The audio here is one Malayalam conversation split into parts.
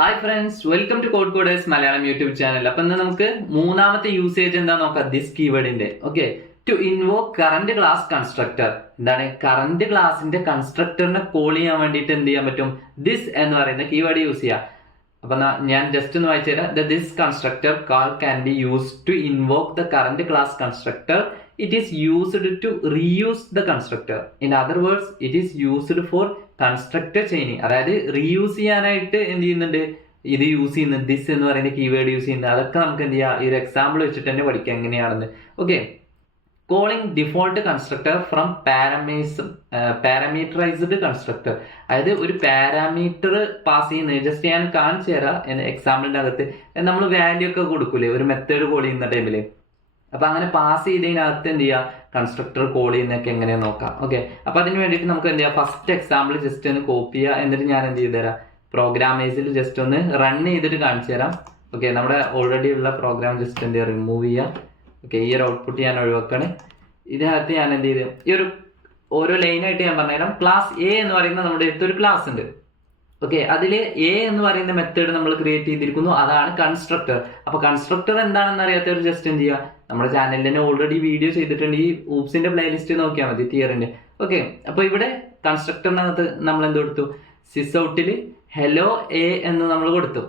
Hi friends, welcome to code coders Malayalam YouTube channel. അപ്പൊ ഇന്ന് നമുക്ക് മൂന്നാമത്തെ യൂസേജ് എന്താ നോക്കാം, ദിസ് കീവേഡിന്റെ. Okay, to invoke current class constructor. എന്താണ് കറന്റ് ക്ലാസിന്റെ കൺസ്ട്രക്ടറിനെ കോൾ ചെയ്യാൻ വേണ്ടിയിട്ട് എന്ത് ചെയ്യാൻ പറ്റും, ദിസ് എന്ന് പറയുന്ന കീവേഡ് യൂസ് ചെയ്യാം. അപ്പൊ ഞാൻ ജസ്റ്റ് ഒന്ന് വായിച്ചു തരാം. This constructor call can be use to invoke the current class constructor. It is used to reuse the constructor. In other words, it is used for constructor chaining. അതായത് റീയൂസ് ചെയ്യാനായിട്ട് എന്ത് ചെയ്യുന്നുണ്ട്, ഇത് യൂസ് ചെയ്യുന്നത്, ദിസ് എന്ന് പറയുന്ന കീവേഡ് യൂസ് ചെയ്യുന്നത്. അതൊക്കെ നമുക്ക് എന്ത് ചെയ്യാം, ഈ ഒരു എക്സാമ്പിൾ വെച്ചിട്ട് തന്നെ പഠിക്കാം എങ്ങനെയാണെന്ന്. Okay, calling default constructor from parameterised constructor. അതായത് ഒരു പാരാമീറ്റർ പാസ് ചെയ്യുന്നത്, ജസ്റ്റ് ഞാൻ കാണിച്ചു തരാം എക്സാമ്പിളിന്റെ അകത്ത്. നമ്മൾ വാല്യൂ ഒക്കെ കൊടുക്കൂലേ ഒരു മെത്തേഡ് കോൾ ചെയ്യുന്ന ടൈമില്. അപ്പൊ അങ്ങനെ പാസ് ചെയ്തതിനകത്ത് എന്ത് ചെയ്യുക, കൺസ്ട്രക്ടർ കോൾ ചെയ്യുന്നതൊക്കെ എങ്ങനെയാ നോക്കാം. ഓക്കെ, അപ്പൊ അതിന് വേണ്ടിയിട്ട് നമുക്ക് എന്ത് ചെയ്യാം, ഫസ്റ്റ് എക്സാമ്പിൾ ജസ്റ്റ് ഒന്ന് കോപ്പി ചെയ്യുക. എന്നിട്ട് ഞാൻ എന്ത് ചെയ്തു തരാം, പ്രോഗ്രാമേഴ്സിൽ ജസ്റ്റ് ഒന്ന് റൺ ചെയ്തിട്ട് കാണിച്ചു തരാം. ഓക്കെ, നമ്മുടെ ഓൾറെഡി ഉള്ള പ്രോഗ്രാം ജസ്റ്റ് എന്ത് ചെയ്യുക, റിമൂവ് ചെയ്യാം. ഓക്കെ, ഈ ഒരു ഔട്ട്പുട്ട് ഞാൻ ഒഴിവാക്കാണ്. ഇതിനകത്ത് ഞാൻ എന്ത് ചെയ്തു, ഈ ഒരു ഓരോ ലൈനായിട്ട് ഞാൻ പറഞ്ഞുതരാം. ക്ലാസ് എ എന്ന് പറയുന്ന നമ്മുടെ അടുത്തൊരു ക്ലാസ് ഉണ്ട്. ഓക്കെ, അതിൽ എ എന്ന് പറയുന്ന മെത്തേഡ് നമ്മൾ ക്രിയേറ്റ് ചെയ്തിരിക്കുന്നു, അതാണ് കൺസ്ട്രക്ടർ. അപ്പൊ കൺസ്ട്രക്ടർ എന്താണെന്ന് അറിയാത്തവർ ജസ്റ്റ് എന്ത് ചെയ്യുക, നമ്മുടെ ചാനലിൽ തന്നെ ഓൾറെഡി വീഡിയോ ചെയ്തിട്ടുണ്ട്. ഈ ഊപ്സിന്റെ പ്ലേലിസ്റ്റ് നോക്കിയാൽ മതി, തിയറിന്റെ. ഓക്കെ, അപ്പൊ ഇവിടെ കൺസ്ട്രക്ടറിനകത്ത് നമ്മൾ എന്ത് കൊടുത്തു, സിസ് ഔട്ടിൽ ഹെലോ എ എന്ന് നമ്മൾ കൊടുത്തു.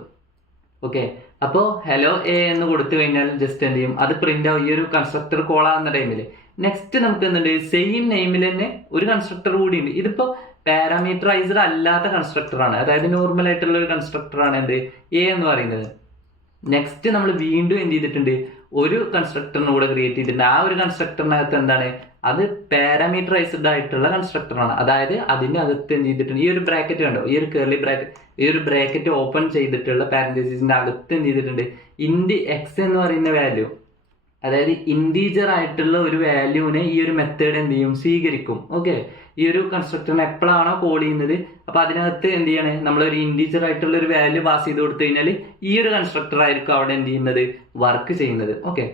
ഓക്കെ, അപ്പോൾ ഹെലോ എ എന്ന് കൊടുത്തു കഴിഞ്ഞാൽ ജസ്റ്റ് എന്ത് ചെയ്യും, അത് പ്രിന്റ് ആവും ഈ ഒരു കൺസ്ട്രക്ടർ കോൾ ആകുന്ന ടൈമിൽ. നെക്സ്റ്റ് നമുക്ക് എന്തുണ്ട്, സെയിം നെയിമിൽ തന്നെ ഒരു കൺസ്ട്രക്ടർ കൂടി ഉണ്ട്. ഇതിപ്പോ പാരാമീറ്ററൈസ്ഡ് അല്ലാത്ത കൺസ്ട്രക്ടർ ആണ്, അതായത് നോർമൽ ആയിട്ടുള്ള ഒരു കൺസ്ട്രക്ടർ ആണ് എന്ത് എ എന്ന് പറയുന്നത്. നെക്സ്റ്റ് നമ്മൾ വീണ്ടും എന്ത് ചെയ്തിട്ടുണ്ട്, ഒരു കൺസ്ട്രക്ടറിനെ കൂടെ ക്രിയേറ്റ് ചെയ്തിട്ടുണ്ട്. ആ ഒരു കൺസ്ട്രക്ടറിനകത്ത് എന്താണ്, അത് പാരാമീറ്ററൈസ്ഡ് ആയിട്ടുള്ള കൺസ്ട്രക്ടർ ആണ്. അതായത് അതിന്റെ അകത്ത് എന്ത് ചെയ്തിട്ടുണ്ട്, ഈ ഒരു ബ്രാക്കറ്റ് കണ്ടോ, ഈ ഒരു കേർലി ബ്രാക്കറ്റ്, ഈ ഒരു ബ്രാക്കറ്റ് ഓപ്പൺ ചെയ്തിട്ടുള്ള പാരന്തസിസിന്റെ അകത്ത് എന്ത് ചെയ്തിട്ടുണ്ട്, ഇൻഡ് എക്സ് എന്ന് പറയുന്ന വാല്യൂ, അതായത് ഇൻറ്റീജർ ആയിട്ടുള്ള ഒരു വാല്യൂവിനെ ഈ ഒരു മെത്തേഡ് എന്ത് ചെയ്യും, സ്വീകരിക്കും. ഓക്കെ, ഈ ഒരു കൺസ്ട്രക്ടറിനെ എപ്പോഴാണോ കോൾ ചെയ്യുന്നത്, അപ്പൊ അതിനകത്ത് എന്ത് ചെയ്യണേ, നമ്മളൊരു ഇൻറ്റീജർ ആയിട്ടുള്ള ഒരു വാല്യൂ പാസ് ചെയ്ത് കൊടുത്തു കഴിഞ്ഞാൽ ഈ ഒരു കൺസ്ട്രക്ടർ ആയിരിക്കും അവിടെ എന്ത് ചെയ്യുന്നത്, വർക്ക് ചെയ്യുന്നത്. ഓക്കെ,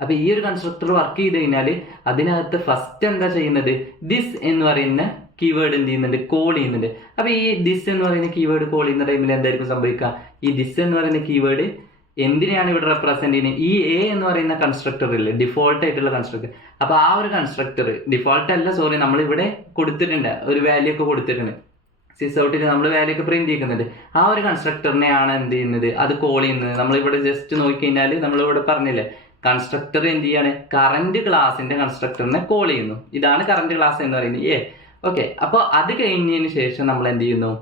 അപ്പൊ ഈ ഒരു കൺസ്ട്രക്ടർ വർക്ക് ചെയ്ത് കഴിഞ്ഞാൽ അതിനകത്ത് ഫസ്റ്റ് എന്താ ചെയ്യുന്നത്, ദിസ് എന്ന് പറയുന്ന കീവേഡ് എന്ത് ചെയ്യുന്നുണ്ട്, കോൾ ചെയ്യുന്നുണ്ട്. അപ്പൊ ഈ ദിസ് എന്ന് പറയുന്ന കീവേഡ് കോൾ ചെയ്യുന്ന ടൈമിൽ എന്തായിരിക്കും സംഭവിക്കുക, ഈ ദിസ് എന്ന് പറയുന്ന കീവേഡ് എന്തിനാണ് ഇവിടെ റെപ്രസെന്റ് ചെയ്യുന്നത്, ഈ എ എന്ന് പറയുന്ന കൺസ്ട്രക്ടർ ഇല്ലേ, ഡിഫോൾട്ട് ആയിട്ടുള്ള കൺസ്ട്രക്ടർ. അപ്പൊ ആ ഒരു കൺസ്ട്രക്ടർ ഡിഫോൾട്ട് അല്ല, സോറി, നമ്മൾ ഇവിടെ കൊടുത്തിട്ടുണ്ട്, ഒരു വാല്യൂ ഒക്കെ കൊടുത്തിട്ടുണ്ട്. സിസ് ഔട്ടിൽ നമ്മൾ വാല്യൂ ഒക്കെ പ്രിന്റ് ചെയ്യുന്നുണ്ട്. ആ ഒരു കൺസ്ട്രക്ടറിനെയാണ് എന്ത് ചെയ്യുന്നത്, അത് കോൾ ചെയ്യുന്നത്. നമ്മളിവിടെ ജസ്റ്റ് നോക്കിക്കഴിഞ്ഞാൽ നമ്മളിവിടെ പറഞ്ഞില്ലേ, കൺസ്ട്രക്ടർ എന്ത് ചെയ്യാണ്, കറന്റ് ക്ലാസിന്റെ കൺസ്ട്രക്ടറിനെ കോൾ ചെയ്യുന്നു. ഇതാണ് കറന്റ് ക്ലാസ് എന്ന് പറയുന്നത് എ. ഓക്കെ, അപ്പോൾ അത് കഴിഞ്ഞതിന് ശേഷം നമ്മൾ എന്ത് ചെയ്യുന്നു,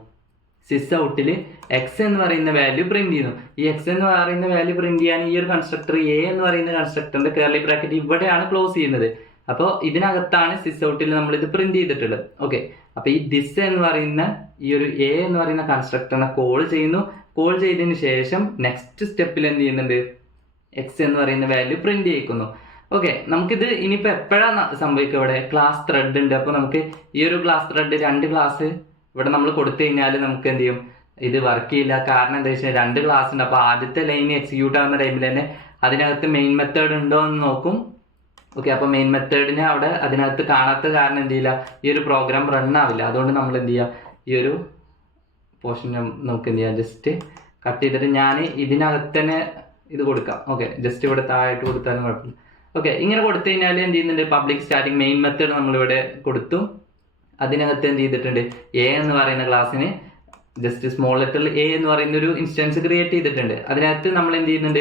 സിസ് ഔട്ടിൽ എക്സ് എന്ന് പറയുന്ന വാല്യൂ പ്രിന്റ് ചെയ്യുന്നു. ഈ എക്സ് എന്ന് പറയുന്ന വാല്യൂ പ്രിന്റ് ചെയ്യാൻ ഈ ഒരു കൺസ്ട്രക്ടർ എ എന്ന് പറയുന്ന കൺസ്ട്രക്ടറിന്റെ കേർലി ബ്രാക്കറ്റ് ഇവിടെയാണ് ക്ലോസ് ചെയ്യുന്നത്. അപ്പോൾ ഇതിനകത്താണ് സിസ് ഔട്ടിൽ നമ്മൾ ഇത് പ്രിന്റ് ചെയ്തിട്ടുള്ളത്. ഓക്കെ, അപ്പൊ ഈ ദിസ് എന്ന് പറയുന്ന ഈ ഒരു എ എന്ന് പറയുന്ന കൺസ്ട്രക്ടറിനെ കോൾ ചെയ്യുന്നു. കോൾ ചെയ്തതിന് ശേഷം നെക്സ്റ്റ് സ്റ്റെപ്പിൽ എന്ത് ചെയ്യുന്നുണ്ട്, എക്സ് എന്ന് പറയുന്ന വാല്യൂ പ്രിന്റ് ചെയ്യിക്കുന്നു. ഓക്കെ, നമുക്കിത് ഇനിയിപ്പോ എപ്പോഴാണ് സംഭവിക്കുക, ഇവിടെ ക്ലാസ് ത്രെഡ് ഉണ്ട്. അപ്പൊ നമുക്ക് ഈ ഒരു ക്ലാസ് ത്രെഡ് 2 ക്ലാസ് ഇവിടെ നമ്മൾ കൊടുത്തു കഴിഞ്ഞാൽ നമുക്ക് എന്ത് ചെയ്യും, ഇത് വർക്ക് ചെയ്യില്ല. കാരണം എന്താ വെച്ചാൽ 2 ക്ലാസ് ഉണ്ട്. അപ്പൊ ആദ്യത്തെ ലൈൻ എക്സിക്യൂട്ട് ആവുന്ന ടൈമിൽ തന്നെ അതിനകത്ത് മെയിൻ മെത്തേഡ് ഉണ്ടോ എന്ന് നോക്കും. ഓക്കെ, അപ്പൊ മെയിൻ മെത്തേഡിനെ അവിടെ അതിനകത്ത് കാണാത്ത കാരണം എന്ത് ചെയ്യില്ല, ഈ ഒരു പ്രോഗ്രാം റൺ ആവില്ല. അതുകൊണ്ട് നമ്മൾ എന്ത് ചെയ്യുക, ഈ ഒരു പോർഷൻ നമുക്ക് എന്ത് ചെയ്യാം, ജസ്റ്റ് കട്ട് ചെയ്തിട്ട് ഞാൻ ഇതിനകത്ത് തന്നെ ഇത് കൊടുക്കാം. ഓക്കെ, ജസ്റ്റ് ഇവിടെ താഴായിട്ട് കൊടുത്താലും കുഴപ്പമില്ല. ഓക്കെ, ഇങ്ങനെ കൊടുത്തു കഴിഞ്ഞാൽ എന്ത് ചെയ്യുന്നുണ്ട്, പബ്ലിക് സ്റ്റാറ്റിക് മെയിൻ മെത്തേഡ് നമ്മളിവിടെ കൊടുത്തു. അതിനകത്ത് എന്ത് ചെയ്തിട്ടുണ്ട്, എ എന്ന് പറയുന്ന ക്ലാസ്സിന് ജസ്റ്റ് സ്മോൾ ലെറ്ററിൽ എ എന്ന് പറയുന്ന ഒരു ഇൻസ്റ്റൻസ് ക്രിയേറ്റ് ചെയ്തിട്ടുണ്ട്. അതിനകത്ത് നമ്മൾ എന്ത് ചെയ്യുന്നുണ്ട്,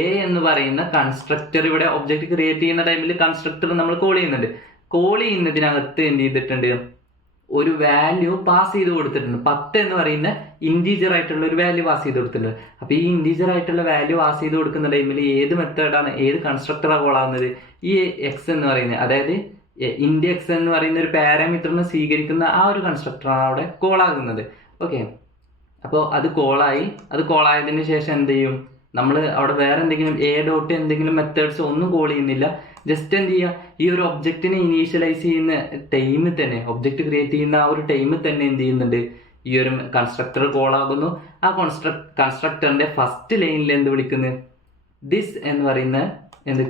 എ എന്ന് പറയുന്ന കൺസ്ട്രക്ടർ ഇവിടെ ഒബ്ജക്റ്റ് ക്രിയേറ്റ് ചെയ്യുന്ന ടൈമിൽ കൺസ്ട്രക്ടർ നമ്മൾ കോൾ ചെയ്യുന്നുണ്ട്. കോൾ ചെയ്യുന്നതിനകത്ത് എന്ത് ചെയ്തിട്ടുണ്ട്, ഒരു വാല്യൂ പാസ് ചെയ്ത് കൊടുത്തിട്ടുണ്ട്. 10 എന്ന് പറയുന്ന ഇൻറ്റീജർ ആയിട്ടുള്ള ഒരു വാല്യൂ പാസ് ചെയ്ത് കൊടുത്തിട്ടുണ്ട്. അപ്പൊ ഈ ഇൻറ്റീജർ ആയിട്ടുള്ള വാല്യൂ പാസ് ചെയ്ത് കൊടുക്കുന്ന ടൈമിൽ ഏത് മെത്തേഡാണ്, ഏത് കൺസ്ട്രക്ടറാണ് കോൾ ആവുന്നത്, ഈ എക്സ് എന്ന് പറയുന്നത്, അതായത് ഇൻഡ് എക്സ് എന്ന് പറയുന്ന ഒരു പാരാമീറ്ററിനെ സ്വീകരിക്കുന്ന ആ ഒരു കൺസ്ട്രക്ടറാണ് അവിടെ കോൾ ആകുന്നത്. ഓക്കെ, അപ്പോൾ അത് കോളായതിനു ശേഷം എന്ത് ചെയ്യും, നമ്മൾ അവിടെ വേറെ എന്തെങ്കിലും എ ഡോട്ട് എന്തെങ്കിലും മെത്തേഡ്സ് ഒന്നും കോൾ ചെയ്യുന്നില്ല. ജസ്റ്റ് എന്ത് ചെയ്യുക, ഈ ഒരു ഒബ്ജക്റ്റിനെ ഇനീഷ്യലൈസ് ചെയ്യുന്ന ടൈമിൽ തന്നെ, ഒബ്ജക്റ്റ് ക്രിയേറ്റ് ചെയ്യുന്ന ആ ഒരു ടൈമിൽ തന്നെ എന്ത് ചെയ്യുന്നുണ്ട്, ഈ ഒരു കൺസ്ട്രക്ടർ കോൾ ആകുന്നു. ആ കൺസ്ട്രക്ടറിന്റെ ഫസ്റ്റ് ലൈനിൽ എന്ത് വിളിക്കുന്നു, ദിസ് എന്ന് പറയുന്ന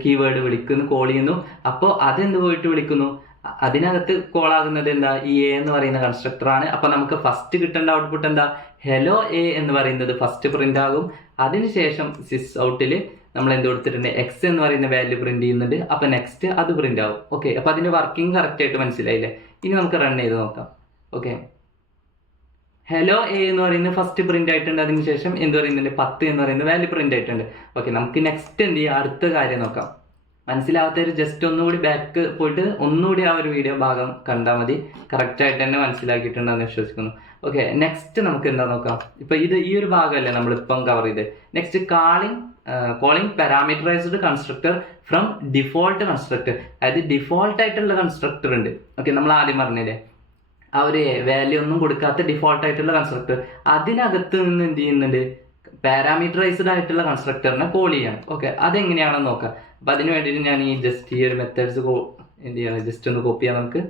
കീവേഡ് വിളിക്കുന്നു, കോൾ ചെയ്യുന്നു. അപ്പോൾ അതെന്ത് പോയിട്ട് വിളിക്കുന്നു, അതിനകത്ത് കോൾ ആകുന്നത് എന്താ, ഈ എ എന്ന് പറയുന്ന കൺസ്ട്രക്ടർ ആണ്. അപ്പൊ നമുക്ക് ഫസ്റ്റ് കിട്ടേണ്ട ഔട്ട്പുട്ട് എന്താ, ഹെലോ എ എന്ന് പറയുന്നത് ഫസ്റ്റ് പ്രിന്റ് ആകും. അതിനുശേഷം സിസ് ഔട്ടിൽ നമ്മൾ എന്ത് കൊടുത്തിട്ടുണ്ട്, എക്സ് എന്ന് പറയുന്ന വാല്യൂ പ്രിന്റ് ചെയ്യുന്നുണ്ട്. അപ്പൊ നെക്സ്റ്റ് അത് പ്രിന്റ് ആവും. ഓക്കെ, അപ്പൊ അതിന്റെ വർക്കിംഗ് കറക്റ്റ് ആയിട്ട് മനസ്സിലായില്ലേ? ഇനി നമുക്ക് റൺ ചെയ്ത് നോക്കാം. ഓക്കെ, ഹെലോ എ എന്ന് പറയുന്നത് ഫസ്റ്റ് പ്രിന്റ് ആയിട്ടുണ്ട്. അതിനുശേഷം എന്ത് പറയുന്നുണ്ട്, 10 എന്ന് പറയുന്ന വാല്യൂ പ്രിന്റ് ആയിട്ടുണ്ട്. ഓക്കെ, നമുക്ക് നെക്സ്റ്റ് എന്ത് ചെയ്യാം, അടുത്ത കാര്യം നോക്കാം. മനസ്സിലാവാത്തവർ ജസ്റ്റ് ഒന്നുകൂടി ബാക്ക് പോയിട്ട് ഒന്നുകൂടി ആ ഒരു വീഡിയോ ഭാഗം കണ്ടാൽ മതി. കറക്റ്റ് ആയിട്ട് തന്നെ മനസ്സിലാക്കിയിട്ടുണ്ടെന്ന് വിശ്വസിക്കുന്നു. ഓക്കെ, നെക്സ്റ്റ് നമുക്ക് എന്താ നോക്കാം. ഇപ്പൊ ഈ ഒരു ഭാഗമല്ലേ നമ്മളിപ്പം കവർ ചെയ്ത്. Next calling parameterised constructor from default constructor. അതായത് ഡിഫോൾട്ട് ആയിട്ടുള്ള കൺസ്ട്രക്ടർ ഉണ്ട്. ഓക്കെ, നമ്മൾ ആദ്യം പറഞ്ഞില്ലേ ആ ഒരു വാല്യൂ ഒന്നും കൊടുക്കാത്ത ഡിഫോൾട്ട് ആയിട്ടുള്ള കൺസ്ട്രക്ടർ, അതിനകത്ത് നിന്ന് എന്ത് ചെയ്യുന്നുണ്ട്, പാരാമീറ്ററൈസ്ഡ് ആയിട്ടുള്ള കൺസ്ട്രക്ടറിനെ കോൾ ചെയ്യണം. ഓക്കെ, അതെങ്ങനെയാണെന്ന് നോക്കാം. അപ്പൊ അതിന് വേണ്ടിയിട്ട് ഞാൻ ഈ ഒരു മെത്തേഡ്സ് എന്ത് ചെയ്യണം, ജസ്റ്റ് ഒന്ന് കോപ്പി ചെയ്യാം നമുക്ക്.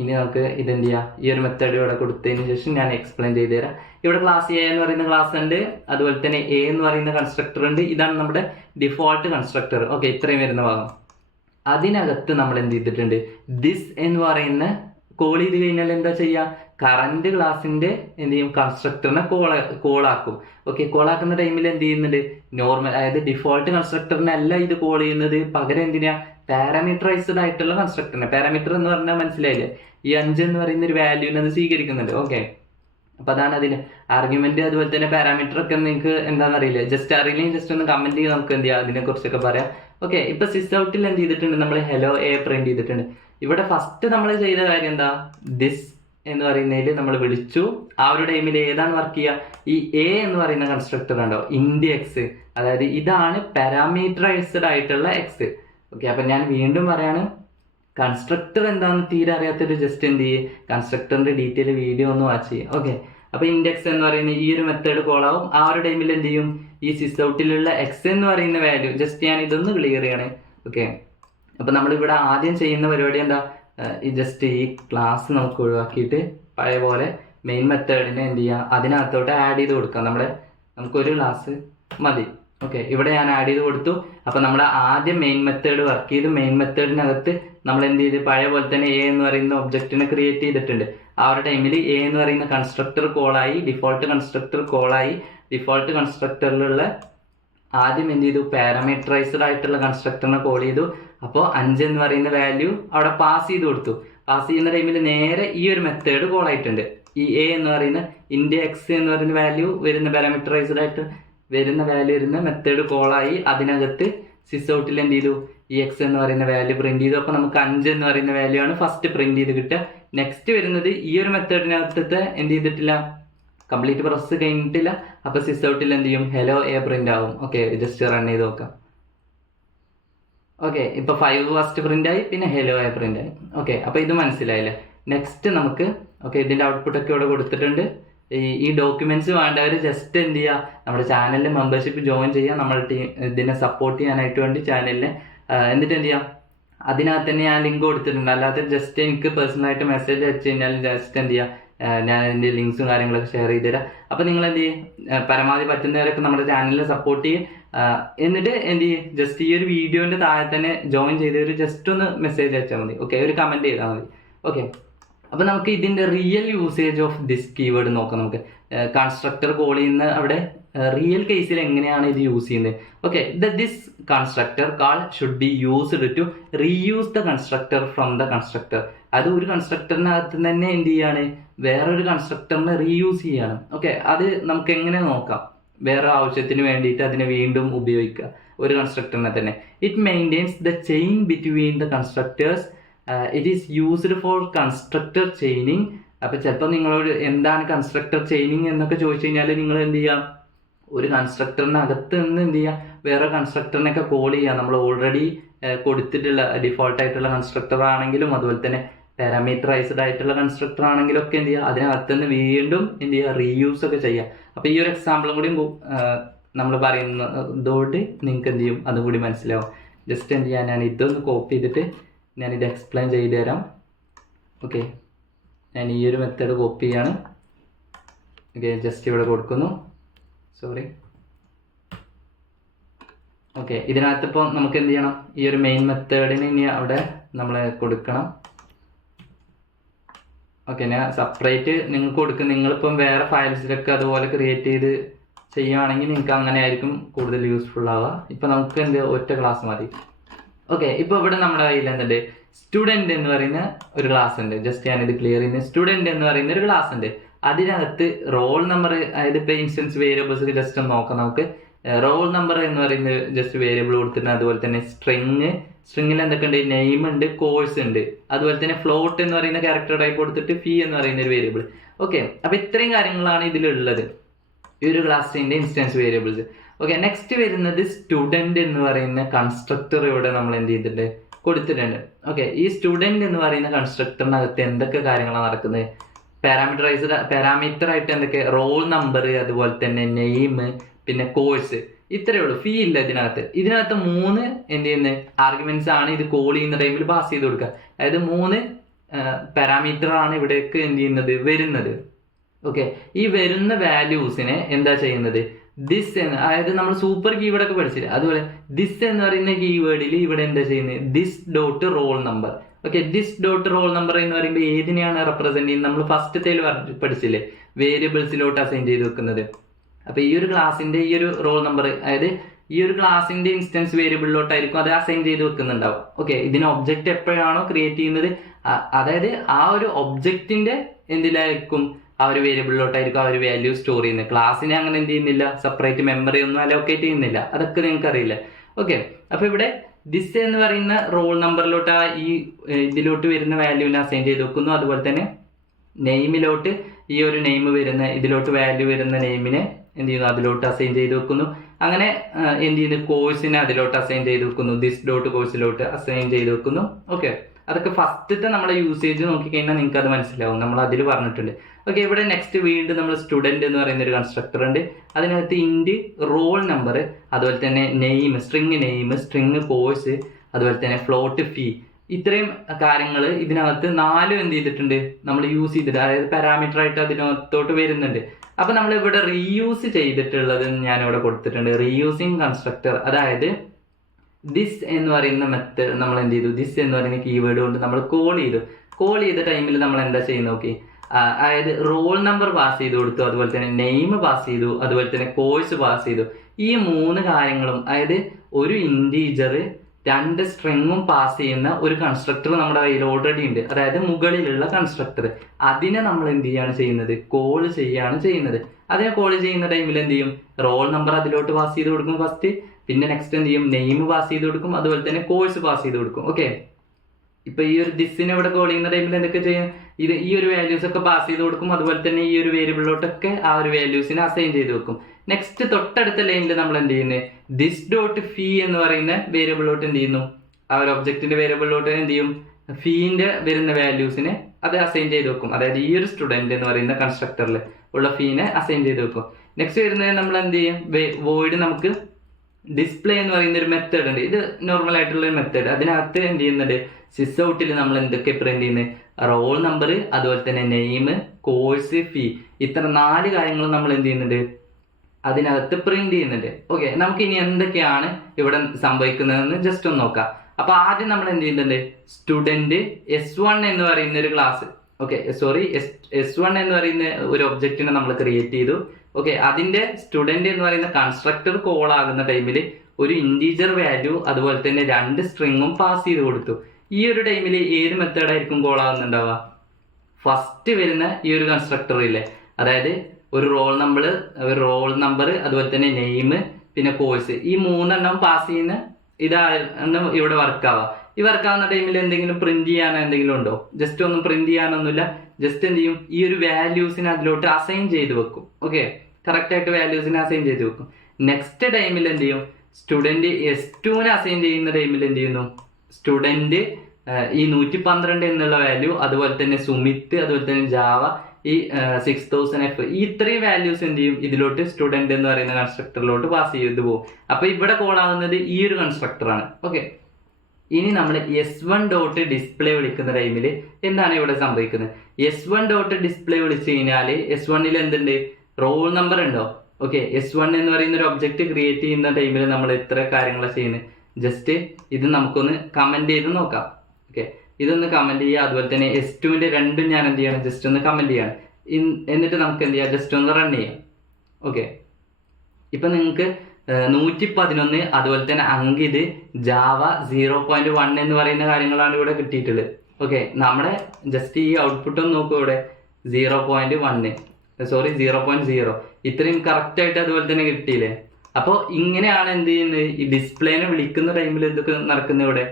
ഇനി നമുക്ക് ഇതെന്ത് ചെയ്യാം, ഈ ഒരു മെത്തേഡ് ഇവിടെ കൊടുത്തതിന് ശേഷം ഞാൻ എക്സ്പ്ലെയിൻ ചെയ്ത് തരാം. ഇവിടെ ക്ലാസ് എ എന്ന് പറയുന്ന ക്ലാസ് ഉണ്ട്, അതുപോലെ തന്നെ എ എന്ന് പറയുന്ന കൺസ്ട്രക്ടർ ഉണ്ട്. ഇതാണ് നമ്മുടെ ഡിഫോൾട്ട് കൺസ്ട്രക്ടർ. ഓക്കെ, ഇത്രയും വരുന്ന ഭാഗം. അതിനകത്ത് നമ്മൾ എന്ത് ചെയ്തിട്ടുണ്ട്, ദിസ് എന്ന് പറയുന്ന കോൾ ചെയ്ത് കഴിഞ്ഞാൽ എന്താ ചെയ്യുക, കറന്റ് ക്ലാസിന്റെ എന്ത് ചെയ്യും, കൺസ്ട്രക്ടറിനെ കോളാക്കും. ഓക്കെ, കോളാക്കുന്ന ടൈമിൽ എന്ത് ചെയ്യുന്നുണ്ട്, നോർമൽ അതായത് ഡിഫോൾട്ട് കൺസ്ട്രക്ടറിനെ അല്ല ഇത് കോൾ ചെയ്യുന്നത്, പകരം എന്തിനാ, പാരാമീറ്ററൈസ്ഡ് ആയിട്ടുള്ള കൺസ്ട്രക്ടറിനെ. പാരാമീറ്റർ എന്ന് പറഞ്ഞാൽ മനസ്സിലായില്ലേ, ഈ 5 എന്ന് പറയുന്ന ഒരു വാല്യൂവിനെ അത് സ്വീകരിക്കുന്നുണ്ട്. ഓക്കെ, അപ്പൊ അതാണ് അതിന് ആർഗ്യുമെന്റ്. അതുപോലെ തന്നെ പാരാമീറ്റർ ഒക്കെ നിങ്ങൾക്ക് എന്താണെന്ന് അറിയില്ല, ജസ്റ്റ് അറിയില്ലെങ്കിൽ ജസ്റ്റ് ഒന്ന് കമന്റ് ചെയ്ത് നമുക്ക് എന്ത് ചെയ്യാം, അതിനെ കുറിച്ചൊക്കെ പറയാം. ഓക്കെ, ഇപ്പൊ സിസ് ഔട്ടിൽ എന്ത് ചെയ്തിട്ടുണ്ട്, നമ്മൾ ഹെലോ എ പ്രിന്റ് ചെയ്തിട്ടുണ്ട്. ഇവിടെ ഫസ്റ്റ് നമ്മൾ ചെയ്ത കാര്യം എന്താ, ദിസ് എന്ന് പറയുന്നതിൽ നമ്മൾ വിളിച്ചു. ആ ഒരു ടൈമിൽ ഏതാണ് വർക്ക് ചെയ്യുക, ഈ എ എന്ന് പറയുന്ന കൺസ്ട്രക്ടർ ഉണ്ടോ, ഇൻഡി എക്സ്, അതായത് ഇതാണ് പാരാമീറ്ററൈസ്ഡ് ആയിട്ടുള്ള എക്സ്. ഓക്കെ, അപ്പൊ ഞാൻ വീണ്ടും പറയാണ്, കൺസ്ട്രക്ടർ എന്താണെന്ന് തീരെ അറിയാത്തൊരു ജസ്റ്റ് എന്ത് ചെയ്യും, കൺസ്ട്രക്ടറിന്റെ ഡീറ്റെയിൽ വീഡിയോ ഒന്ന് വാച്ച് ചെയ്യുക. ഓക്കെ, അപ്പൊ ഇൻഡെക്സ് എന്ന് പറയുന്ന ഈ ഒരു മെത്തേഡ് കോൾ ആവും. ആ ഒരു ടൈമിൽ എന്ത് ചെയ്യും, ഈ സിസ് ഔട്ടിലുള്ള എക്സ് എന്ന് പറയുന്ന വാല്യൂ, ജസ്റ്റ് ഞാൻ ഇതൊന്ന് ക്ലിയർ ചെയ്യണേ. ഓക്കെ, അപ്പൊ നമ്മളിവിടെ ആദ്യം ചെയ്യുന്ന പരിപാടി എന്താ, ഈ ജസ്റ്റ് ഈ ക്ലാസ് നമുക്ക് ഒഴിവാക്കിയിട്ട് പഴയ പോലെ മെയിൻ മെത്തേഡിനെ എന്ത് ചെയ്യുക, അതിനകത്തോട്ട് ആഡ് ചെയ്ത് കൊടുക്കാം. നമുക്കൊരു ക്ലാസ് മതി. ഓക്കെ, ഇവിടെ ഞാൻ ആഡ് ചെയ്ത് കൊടുത്തു. അപ്പൊ നമ്മൾ ആദ്യം മെയിൻ മെത്തേഡ് വർക്ക് ചെയ്ത് മെയിൻ മെത്തേഡിനകത്ത് നമ്മൾ എന്ത് ചെയ്ത്, പഴയ പോലെ തന്നെ എ എന്ന് പറയുന്ന ഒബ്ജക്റ്റിനെ ക്രിയേറ്റ് ചെയ്തിട്ടുണ്ട്. ആ ഒരു ടൈമിൽ എ എന്ന് പറയുന്ന constructor Kolayi, default constructor Kolayi. Default കൺസ്ട്രക്ടറിലുള്ള ആദ്യം എന്ത് ചെയ്തു, പാരാമീറ്ററൈസ്ഡ് ആയിട്ടുള്ള കൺസ്ട്രക്ടറിനെ കോൾ ചെയ്തു. അപ്പോൾ 5 എന്ന് പറയുന്ന വാല്യൂ അവിടെ പാസ് ചെയ്ത് കൊടുത്തു. പാസ് ചെയ്യുന്ന ടൈമിൽ നേരെ ഈ ഒരു മെത്തേഡ് കോൾ ആയിട്ടുണ്ട്. ഈ എ എന്ന് പറയുന്ന ഇൻഡി എക്സ് എന്ന് പറയുന്ന വാല്യൂ വരുന്ന പാരാമീറ്ററൈസ്ഡ് ആയിട്ട് വരുന്ന വാല്യൂ വരുന്ന മെത്തേഡ് കോളായി. അതിനകത്ത് സിസ് ഔട്ടിൽ എന്ത് ചെയ്തു, ഈ എക്സ് എന്ന് പറയുന്ന വാല്യൂ പ്രിന്റ് ചെയ്തു. അപ്പൊ നമുക്ക് 5 എന്ന് പറയുന്ന വാല്യൂ ആണ് ഫസ്റ്റ് പ്രിന്റ് ചെയ്ത് കിട്ടുക. നെക്സ്റ്റ് വരുന്നത് ഈ ഒരു മെത്തേഡിനകത്ത് എന്ത് ചെയ്തിട്ടില്ല, കംപ്ലീറ്റ് പ്രോസസ് കഴിഞ്ഞിട്ടില്ല. അപ്പൊ സിസ് ഔട്ടിൽ എന്ത് ചെയ്യും, ഹെലോ എ പ്രിന്റ് ആവും. ഓക്കെ, ജസ്റ്റ് റൺ ചെയ്ത് നോക്കാം. ഓക്കെ, ഇപ്പൊ 5 ഫസ്റ്റ് പ്രിന്റ് ആയി, പിന്നെ ഹെലോ എ പ്രിന്റ് ആയി. ഓക്കെ, അപ്പൊ ഇത് മനസ്സിലായില്ലേ. നെക്സ്റ്റ് നമുക്ക് ഇതിന്റെ ഔട്ട്പുട്ട് ഒക്കെ ഇവിടെ കൊടുത്തിട്ടുണ്ട്. ഈ ഡോക്യുമെന്റ്സ് വേണ്ടവർ ജസ്റ്റ് എന്ത് ചെയ്യുക, നമ്മുടെ ചാനലിൽ മെമ്പർഷിപ്പ് ജോയിൻ ചെയ്യുക, നമ്മുടെ ഇതിനെ സപ്പോർട്ട് ചെയ്യാനായിട്ട് വേണ്ടി ചാനലിനെ. എന്നിട്ട് എന്ത് ചെയ്യാം, അതിനകത്ത് തന്നെ ഞാൻ ലിങ്ക് കൊടുത്തിട്ടുണ്ട്. അല്ലാതെ ജസ്റ്റ് എനിക്ക് പേഴ്സണലായിട്ട് മെസ്സേജ് അയച്ചു കഴിഞ്ഞാൽ ജസ്റ്റ് എന്ത് ചെയ്യുക, ഞാൻ അതിന്റെ ലിങ്ക്സും കാര്യങ്ങളൊക്കെ ഷെയർ ചെയ്ത് തരാം. അപ്പൊ നിങ്ങൾ എന്ത് ചെയ്യും, പരമാവധി പറ്റുന്നവരൊക്കെ നമ്മുടെ ചാനലിൽ സപ്പോർട്ട് ചെയ്യും. എന്നിട്ട് എന്ത് ചെയ്യും, ജസ്റ്റ് ഈ ഒരു വീഡിയോന്റെ താഴെ തന്നെ ജോയിൻ ചെയ്തവർ ജസ്റ്റ് ഒന്ന് മെസ്സേജ് അയച്ചാൽ മതി. ഓക്കെ, ഒരു കമന്റ് ചെയ്താൽ മതി. ഓക്കെ, അപ്പൊ നമുക്ക് ഇതിന്റെ real usage of this keyword നോക്കാം. നമുക്ക് കൺസ്ട്രക്ടർ കോൾ ചെയ്യുന്ന അവിടെ റിയൽ കേസിൽ എങ്ങനെയാണ് ഇത് യൂസ് ചെയ്യുന്നത്. Okay, this constructor call should be used to reuse the constructor from the constructor. അത് ഒരു കൺസ്ട്രക്ടറിനകത്ത് തന്നെ എന്ത് ചെയ്യാണ്, വേറൊരു കൺസ്ട്രക്ടറിനെ റീയൂസ് ചെയ്യാണ്. ഓക്കെ, അത് നമുക്ക് എങ്ങനെ നോക്കാം, വേറെ ആവശ്യത്തിന് വേണ്ടിയിട്ട് അതിനെ വീണ്ടും ഉപയോഗിക്കുക ഒരു കൺസ്ട്രക്ടറിനെ തന്നെ. It maintains the chain between the constructors. It is used for constructor chaining. അപ്പൊ ചിലപ്പോൾ നിങ്ങളോട് എന്താണ് കൺസ്ട്രക്ടർ ചെയിനിങ് എന്നൊക്കെ ചോദിച്ചു കഴിഞ്ഞാൽ നിങ്ങൾ എന്ത് ചെയ്യാം, ഒരു കൺസ്ട്രക്ടറിനകത്ത് നിന്ന് എന്ത് ചെയ്യുക, വേറെ കൺസ്ട്രക്ടറിനൊക്കെ കോൾ ചെയ്യുക. നമ്മൾ ഓൾറെഡി കൊടുത്തിട്ടുള്ള ഡിഫോൾട്ട് ആയിട്ടുള്ള കൺസ്ട്രക്ടർ ആണെങ്കിലും അതുപോലെ തന്നെ പാരാമീറ്ററൈസ്ഡ് ആയിട്ടുള്ള കൺസ്ട്രക്ടർ ആണെങ്കിലും ഒക്കെ എന്ത് ചെയ്യുക, അതിനകത്ത് നിന്ന് വീണ്ടും എന്ത് ചെയ്യുക, റീയൂസ് ഒക്കെ ചെയ്യുക. അപ്പൊ ഈ ഒരു എക്സാമ്പിളും കൂടി നമ്മൾ പറയുന്നതോട് നിങ്ങൾക്ക് എന്ത് ചെയ്യും, അതും കൂടി മനസ്സിലാവും. ജസ്റ്റ് എന്ത് ചെയ്യാൻ, ഞാൻ ഇതൊന്ന് കോപ്പി ചെയ്തിട്ട് ഞാനിത് എക്സ്പ്ലെയിൻ ചെയ്ത് തരാം. ഓക്കെ, ഞാൻ ഈ ഒരു മെത്തേഡ് കോപ്പി ചെയ്യാണ്. ഓക്കെ, ജസ്റ്റ് ഇവിടെ കൊടുക്കുന്നു. സോറി. ഓക്കെ, ഇതിനകത്ത് ഇപ്പോൾ നമുക്ക് എന്ത് ചെയ്യണം, ഈ ഒരു മെയിൻ മെത്തേഡിന് ഇനി അവിടെ നമ്മൾ കൊടുക്കണം. ഓക്കെ, ഞാൻ സെപ്പറേറ്റ് നിങ്ങൾക്ക് കൊടുക്കും. നിങ്ങളിപ്പം വേറെ ഫയൽസിലൊക്കെ അതുപോലെ ക്രിയേറ്റ് ചെയ്ത് ചെയ്യുകയാണെങ്കിൽ നിങ്ങൾക്ക് അങ്ങനെ ആയിരിക്കും കൂടുതൽ യൂസ്ഫുൾ ആവുക. ഇപ്പം നമുക്ക് ഒറ്റ ക്ലാസ് മതി. ഓക്കെ, ഇപ്പോൾ ഇവിടെ നമ്മുടെ കയ്യിൽ എന്തുണ്ട്, സ്റ്റുഡൻറ് എന്ന് പറയുന്ന ഒരു ക്ലാസ് ഉണ്ട്. ജസ്റ്റ് ഞാനിത് ക്ലിയർ ചെയ്യുന്നത്. സ്റ്റുഡൻറ് എന്ന് പറയുന്ന ഒരു ക്ലാസ് ഉണ്ട്. അതിനകത്ത് റോൾ നമ്പർ, അതായത് ഇപ്പോൾ ഇൻസ്റ്റൻസ് വേരിയബിൾസ് ജസ്റ്റ് ഒന്ന് നോക്കാം നമുക്ക്. റോൾ നമ്പർ എന്ന് പറയുന്ന ജസ്റ്റ് വേരിയബിൾ കൊടുത്തിട്ടുണ്ട്. അതുപോലെ തന്നെ സ്ട്രിങ്ങിൽ എന്തൊക്കെ ഉണ്ട്, നെയിം ഉണ്ട്, കോഴ്സ് ഉണ്ട്. അതുപോലെ തന്നെ ഫ്ലോട്ട് എന്ന് പറയുന്ന ക്യാരക്ടർ ടൈപ്പ് കൊടുത്തിട്ട് ഫീ എന്ന് പറയുന്ന ഒരു വേരിയബിൾ. ഓക്കെ, അപ്പൊ ഇത്രയും കാര്യങ്ങളാണ് ഇതിലുള്ളത്, ഈ ഒരു ക്ലാസിന്റെ ഇൻസ്റ്റൻസ് വേരിയബിൾസ്. ഓക്കെ, നെക്സ്റ്റ് വരുന്നത് സ്റ്റുഡന്റ് എന്ന് പറയുന്ന കൺസ്ട്രക്ടർ ഇവിടെ നമ്മൾ എന്ത് ചെയ്തിട്ടുണ്ട്, കൊടുത്തിട്ടുണ്ട്. ഓക്കെ, ഈ സ്റ്റുഡന്റ് എന്ന് പറയുന്ന കൺസ്ട്രക്ടറിനകത്ത് എന്തൊക്കെ കാര്യങ്ങളാണ് നടക്കുന്നത്, പാരാമീറ്റർ ആയിട്ട് എന്തൊക്കെ, റോൾ നമ്പർ, അതുപോലെ തന്നെ നെയിം, പിന്നെ കോഴ്സ്, ഇത്രയേ ഉള്ളൂ. ഫീ ഇല്ല ഇതിനകത്ത്. ഇതിനകത്ത് 3 എന്ത് ചെയ്യുന്നത് ആർഗ്യുമെന്റ്സ് ആണ് ഇത് കോൾ ചെയ്യുന്ന ടൈമിൽ പാസ് ചെയ്ത് കൊടുക്കുക. അതായത് 3 പാരാമീറ്റർ ആണ് ഇവിടേക്ക് എന്ത് ചെയ്യുന്നത് വരുന്നത്. ഓക്കെ, ഈ വരുന്ന വാല്യൂസിനെ എന്താ ചെയ്യുന്നത്, ദിസ് എന്ന്, അതായത് നമ്മൾ സൂപ്പർ കീവേഡ് ഒക്കെ പഠിച്ചില്ല, അതുപോലെ ദിസ് എന്ന് പറയുന്ന കീവേഡിൽ ഇവിടെ എന്താ ചെയ്യുന്നത്, this dot roll number. Okay, this dot roll number എന്ന് പറയുമ്പോൾ ഏതിനെയാണ് റെപ്രസെന്റ് ചെയ്യുന്നത്, നമ്മൾ ഫസ്റ്റത്തേൽ പഠിച്ചില്ലേ, വേരിയബിൾസിലോട്ട് അസൈൻ ചെയ്ത് വെക്കുന്നത്. അപ്പൊ ഈ ഒരു ക്ലാസിന്റെ ഈ ഒരു റോൾ നമ്പർ, അതായത് ഈ ഒരു ക്ലാസിന്റെ ഇൻസ്റ്റൻസ് വേരിയബിളിലോട്ടായിരിക്കും അത് അസൈൻ ചെയ്ത് വെക്കുന്നുണ്ടാവും. ഓക്കെ, ഇതിന് ഒബ്ജക്റ്റ് എപ്പോഴാണോ ക്രിയേറ്റ് ചെയ്യുന്നത്, അതായത് ആ ഒരു ഒബ്ജക്റ്റിന്റെ എന്തിലായിരിക്കും, ആ ഒരു വേരിയബിളിലോട്ടായിരിക്കും ആ ഒരു വാല്യൂ സ്റ്റോർ ചെയ്യുന്നത്. ക്ലാസ്സിനെ അങ്ങനെ എന്ത് ചെയ്യുന്നില്ല, സെപ്പറേറ്റ് മെമ്മറി ഒന്നും അലോക്കേറ്റ് ചെയ്യുന്നില്ല. അതൊക്കെ നിങ്ങൾക്ക് അറിയില്ല. ഓക്കെ, അപ്പൊ ഇവിടെ ദിസ് എന്ന് പറയുന്ന റോൾ നമ്പറിലോട്ട് ഈ ഇതിലോട്ട് വരുന്ന വാല്യൂവിനെ അസൈൻ ചെയ്ത് വെക്കുന്നു. അതുപോലെ തന്നെ നെയിമിലോട്ട് ഈ ഒരു നെയിം വരുന്ന, ഇതിലോട്ട് വാല്യൂ വരുന്ന നെയിമിനെ എന്ത് ചെയ്യുന്നു, അതിലോട്ട് അസൈൻ ചെയ്ത് വെക്കുന്നു. അങ്ങനെ എന്ത് ചെയ്യുന്നു, കോഴ്സിനെ അതിലോട്ട് അസൈൻ ചെയ്ത് വെക്കുന്നു, ദിസ് ഡോട്ട് കോഴ്സിലോട്ട് അസൈൻ ചെയ്ത് വെക്കുന്നു. ഓക്കെ, അതൊക്കെ ഫസ്റ്റത്തെ നമ്മുടെ യൂസേജ് നോക്കിക്കഴിഞ്ഞാൽ നിങ്ങൾക്ക് അത് മനസ്സിലാവും, നമ്മൾ അതിൽ പറഞ്ഞിട്ടുണ്ട്. ഓക്കെ, ഇവിടെ നെക്സ്റ്റ് വീണ്ടും നമ്മൾ സ്റ്റുഡന്റ് എന്ന് പറയുന്ന ഒരു കൺസ്ട്രക്ടർ ഉണ്ട്. അതിനകത്ത് ഇൻഡ് റോൾ നമ്പർ, അതുപോലെ തന്നെ നെയിം, സ്ട്രിങ് കോഴ്സ്, അതുപോലെ തന്നെ ഫ്ലോട്ട് ഫീ, ഇത്രയും കാര്യങ്ങൾ ഇതിനകത്ത് 4 എന്ത് ചെയ്തിട്ടുണ്ട് നമ്മൾ യൂസ് ചെയ്തിട്ട്, അതായത് പാരാമീറ്റർ ആയിട്ട് അതിനകത്തോട്ട് വരുന്നുണ്ട്. അപ്പൊ നമ്മൾ ഇവിടെ റീയൂസ് ചെയ്തിട്ടുള്ളത് ഞാനിവിടെ കൊടുത്തിട്ടുണ്ട്, റീയൂസിങ് കൺസ്ട്രക്ടർ. അതായത് ദിസ് എന്ന് പറയുന്ന മെത്തേഡ് നമ്മൾ എന്ത് ചെയ്തു, ദിസ് എന്ന് പറയുന്ന കീവേഡ് കൊണ്ട് നമ്മൾ കോൾ ചെയ്ത ടൈമിൽ നമ്മൾ എന്താ ചെയ്യുന്നത് നോക്കി, അതായത് റോൾ നമ്പർ പാസ് ചെയ്ത് കൊടുത്തു, അതുപോലെ തന്നെ നെയിം പാസ് ചെയ്തു, അതുപോലെ തന്നെ കോഴ്സ് പാസ് ചെയ്തു. ഈ 3 കാര്യങ്ങളും, അതായത് ഒരു ഇൻറ്റീജർ 2 സ്ട്രിങ്ങും പാസ് ചെയ്യുന്ന ഒരു കൺസ്ട്രക്ടർ നമ്മുടെ കയ്യിൽ ഓൾറെഡി ഉണ്ട്. അതായത് മുകളിലുള്ള കൺസ്ട്രക്ടർ, അതിനെ നമ്മൾ എന്ത് ചെയ്യാണ് ചെയ്യുന്നത്, കോൾ ചെയ്യാണ് ചെയ്യുന്നത്. അതിനെ കോൾ ചെയ്യുന്ന ടൈമിൽ എന്ത് ചെയ്യും, റോൾ നമ്പർ അതിലോട്ട് പാസ് ചെയ്ത് കൊടുക്കും ഫസ്റ്റ്, പിന്നെ നെക്സ്റ്റ് എന്ത് ചെയ്യും, നെയിം പാസ് ചെയ്ത് കൊടുക്കും, അതുപോലെ തന്നെ കോഴ്സ് പാസ് ചെയ്ത് കൊടുക്കും. ഓക്കെ, ഇപ്പൊ ഈ ഒരു ദിസിനെ ഇവിടെ കോൾ ചെയ്യുന്ന ടൈമിൽ എന്തൊക്കെ ചെയ്യും, ഈ ഒരു വാല്യൂസ് ഒക്കെ പാസ് ചെയ്ത് കൊടുക്കും, അതുപോലെ തന്നെ ഈ ഒരു വേരിയബിളിലോട്ടൊക്കെ ആ ഒരു വാല്യൂസിനെ അസൈൻ ചെയ്ത് വെക്കും. നെക്സ്റ്റ് തൊട്ടടുത്ത ലൈനിൽ നമ്മൾ എന്ത് ചെയ്യുന്നത്, ദിസ് ഡോട്ട് ഫീ എന്ന് പറയുന്ന വേരിയബിളിലോട്ട് എന്ത് ചെയ്യുന്നു, ആ ഒരു ഒബ്ജക്റ്റിന്റെ വേരിയബിളിലോട്ട് എന്ത് ചെയ്യും, ഫീന്റെ വരുന്ന വാല്യൂസിനെ അത് അസൈൻ ചെയ്ത് വെക്കും. അതായത് ഈ ഒരു സ്റ്റുഡന്റ് എന്ന് പറയുന്ന കൺസ്ട്രക്ടറിൽ ഉള്ള ഫീനെ അസൈൻ ചെയ്ത് വെക്കും. നെക്സ്റ്റ് വരുന്നത് നമ്മൾ എന്ത് ചെയ്യും, വോയിഡ് നമുക്ക് ഡിസ്പ്ലേ എന്ന് പറയുന്ന ഒരു മെത്തേഡ് ഉണ്ട്. ഇത് നോർമൽ ആയിട്ടുള്ള ഒരു മെത്തേഡ്. അതിനകത്ത് എന്ത് ചെയ്യുന്നുണ്ട്, സിസ് ഔട്ടിൽ നമ്മൾ എന്തൊക്കെ പ്രിന്റ് ചെയ്യുന്നത്, റോൾ നമ്പർ, അതുപോലെ തന്നെ നെയിം, കോഴ്സ്, ഫീ, ഇത്ര 4 കാര്യങ്ങൾ നമ്മൾ എന്ത് ചെയ്യുന്നുണ്ട്, അതിനകത്ത് പ്രിന്റ് ചെയ്യുന്നുണ്ട്. ഓക്കെ, നമുക്ക് ഇനി എന്തൊക്കെയാണ് ഇവിടെ സംഭവിക്കുന്നതെന്ന് ജസ്റ്റ് ഒന്ന് നോക്കാം. അപ്പൊ ആദ്യം നമ്മൾ എന്ത് ചെയ്യുന്നുണ്ട്, സ്റ്റുഡന്റ് S1 എന്ന് പറയുന്ന ഒരു ക്ലാസ്, S1 എന്ന് പറയുന്ന ഒരു ഒബ്ജക്റ്റിനെ നമ്മൾ ക്രിയേറ്റ് ചെയ്തു. ഓക്കെ, അതിന്റെ സ്റ്റുഡന്റ് എന്ന് പറയുന്ന കൺസ്ട്രക്ടർ കോൾ ആകുന്ന ടൈമിൽ ഒരു ഇൻറ്റീജർ വാല്യൂ, അതുപോലെ തന്നെ 2 സ്ട്രിങ്ങും പാസ് ചെയ്ത് കൊടുത്തു. ഈ ഒരു ടൈമിൽ ഏത് മെത്തേഡ് ആയിരിക്കും കോൾ ആകുന്നുണ്ടാവുക, ഫസ്റ്റ് വരുന്ന ഈ ഒരു കൺസ്ട്രക്ടർ ഇല്ലേ, അതായത് ഒരു റോൾ നമ്പർ, അതുപോലെ തന്നെ നെയിം, പിന്നെ കോഴ്സ്, ഈ 3 പാസ് ചെയ്യുന്ന ഇതാണ് ഇവിടെ വർക്കാവുക. ഈ വർക്കാവുന്ന ടൈമിൽ എന്തെങ്കിലും പ്രിന്റ് ചെയ്യാനോ എന്തെങ്കിലും ഉണ്ടോ, ജസ്റ്റ് ഒന്നും പ്രിന്റ് ചെയ്യാനൊന്നുമില്ല. ജസ്റ്റ് എന്ത് ചെയ്യും, ഈ ഒരു വാല്യൂസിനെ അതിലോട്ട് അസൈൻ ചെയ്ത് വെക്കും. ഓക്കെ, കറക്റ്റ് ആയിട്ട് വാല്യൂസിനെ അസൈൻ ചെയ്ത് വെക്കും. നെക്സ്റ്റ് ടൈമിൽ എന്ത് ചെയ്യും, സ്റ്റുഡന്റ് S2നെ അസൈൻ ചെയ്യുന്ന ടൈമിൽ എന്ത് ചെയ്യുന്നു, സ്റ്റുഡന്റ് ഈ 112 എന്നുള്ള വാല്യൂ, അതുപോലെ തന്നെ സുമിത്ത്, അതുപോലെ തന്നെ ജാവ, ഈ 6000F, ഈ ഇത്രയും വാല്യൂസ് എന്ത് ചെയ്യും, ഇതിലോട്ട് സ്റ്റുഡന്റ് എന്ന് പറയുന്ന കൺസ്ട്രക്ടറിലോട്ട് പാസ് ചെയ്ത് പോകും. അപ്പൊ ഇവിടെ കോൾ ആകുന്നത് ഈ ഒരു കൺസ്ട്രക്ടറാണ്. ഓക്കെ, ഇനി നമ്മൾ S1 ഡോട്ട് ഡിസ്പ്ലേ വിളിക്കുന്ന ടൈമിൽ എന്താണ് ഇവിടെ സംഭവിക്കുന്നത്, S1 ഡോട്ട് ഡിസ്പ്ലേ വിളിച്ചു കഴിഞ്ഞാൽ S1ൽ എന്തുണ്ട്, റോൾ നമ്പർ ഉണ്ടോ. ഓക്കെ, S1 എന്ന് പറയുന്ന ഒരു ഒബ്ജക്റ്റ് ക്രിയേറ്റ് ചെയ്യുന്ന ടൈമിൽ നമ്മൾ എത്ര കാര്യങ്ങളാണ് ചെയ്യുന്നത്, ജസ്റ്റ് ഇത് നമുക്കൊന്ന് കമന്റ് ചെയ്ത് നോക്കാം. ഓക്കെ, ഇതൊന്ന് കമന്റ് ചെയ്യുക. അതുപോലെ തന്നെ S2ന്റെ രണ്ടും ഞാൻ എന്ത് ചെയ്യണം, ജസ്റ്റ് ഒന്ന് കമന്റ് ചെയ്യണം. എന്നിട്ട് നമുക്ക് എന്ത് ചെയ്യാം, ജസ്റ്റ് ഒന്ന് റൺ ചെയ്യാം. ഓക്കെ, ഇപ്പൊ നിങ്ങൾക്ക് 111 അതുപോലെ തന്നെ അങ്കിത് ജാവ 0.1 എന്ന് പറയുന്ന കാര്യങ്ങളാണ് ഇവിടെ കിട്ടിയിട്ടുള്ളത്. ഓക്കെ, നമ്മുടെ ജസ്റ്റ് ഈ ഔട്ട്പുട്ട് ഒന്ന് നോക്കൂ. ഇവിടെ 0.1 സോറി 0.0 ഇത്രയും കറക്റ്റ് ആയിട്ട് അതുപോലെ തന്നെ കിട്ടിയില്ലേ. അപ്പോൾ ഇങ്ങനെയാണ് എന്ത് ചെയ്യുന്നത്, ഈ ഡിസ്പ്ലേനെ വിളിക്കുന്ന ടൈമിൽ ഇതൊക്കെ നടക്കുന്നത്. ഇവിടെ